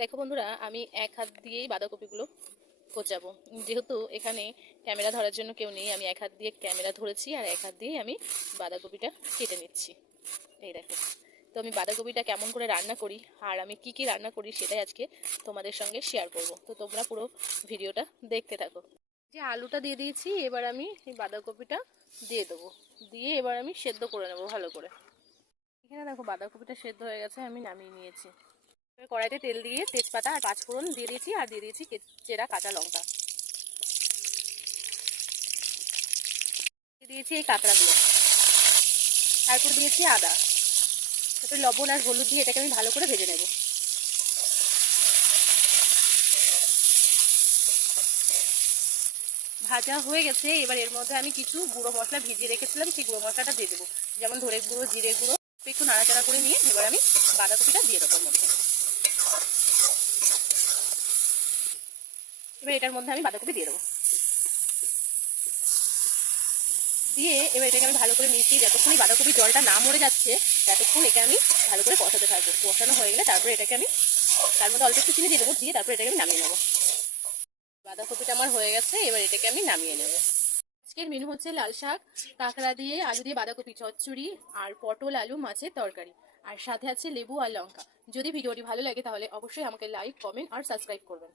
দেখো বন্ধুরা, আমি এক হাত দিয়েই বাঁধাকপিগুলো কোচাবো। যেহেতু এখানে ক্যামেরা ধরার জন্য কেউ নেই, আমি এক হাত দিয়ে ক্যামেরা ধরেছি আর এক হাত দিয়ে আমি বাঁধাকপিটা কেটে নিচ্ছি। এই দেখো, তো আমি বাঁধাকপিটা কেমন করে রান্না করি আর আমি কি কি রান্না করি সেটাই আজকে তোমাদের সঙ্গে শেয়ার করব। তো তোমরা পুরো ভিডিওটা দেখতে থাকো। যে আলুটা দিয়ে দিয়েছি, এবার আমি এই বাঁধাকপিটা দিয়ে দেবো, দিয়ে এবার আমি সেদ্ধ করে নেবো ভালো করে। এখানে দেখো বাঁধাকপিটা সেদ্ধ হয়ে গেছে, আমি নামিয়ে নিয়েছি। কড়াইতে তেল দিয়ে তেজপাতা আর পাঁচফোড়ন দিয়ে দিয়েছি আর দিয়ে দিয়েছি চেরা কাঁচা লঙ্কা, দিয়ে দিয়েছি এই কাঁকড়াগুলো, তারপর দিয়েছি আদা, তারপরে লবণ আর হলুদ দিয়ে এটাকে আমি ভালো করে ভেজে নেব। ভাজা হয়ে গেছে, এবার এর মধ্যে আমি কিছু গুঁড়ো মশলা ভিজিয়ে রেখেছিলাম, সেই গুঁড়ো মশলাটা দিয়ে দেবো, যেমন ধরে গুঁড়ো, জিরে গুঁড়ো। একটু নাড়াচাড়া করে নিয়ে এবার আমি বাঁধাকপিটা দিয়ে দেবো মধ্যে। এবার এটার মধ্যে আমি বাঁধাকপি দিয়ে দেবো, দিয়ে এবার এটাকে আমি ভালো করে মিশিয়ে যতক্ষণই বাঁধাকপির জলটা না মরে যাচ্ছে ততক্ষণ একে আমি ভালো করে কষাতে থাকবো। কষানো হয়ে গেলে তারপরে এটাকে আমি তার মধ্যে অল্প একটু চিনি দিয়ে দেবো, দিয়ে তারপরে এটাকে আমি নামিয়ে নেবো। বাঁধাকপিটা আমার হয়ে গেছে, এবার এটাকে আমি নামিয়ে নেব। আজকের মেনু হচ্ছে লাল শাক, কাঁকড়া দিয়ে আলু দিয়ে বাঁধাকপি চচ্চড়ি, আর পটল আলু মাছের তরকারি, আর সাথে আছে লেবু আর লঙ্কা। যদি ভিডিওটি ভালো লাগে তাহলে অবশ্যই আমাকে লাইক, কমেন্ট আর সাবস্ক্রাইব করবেন।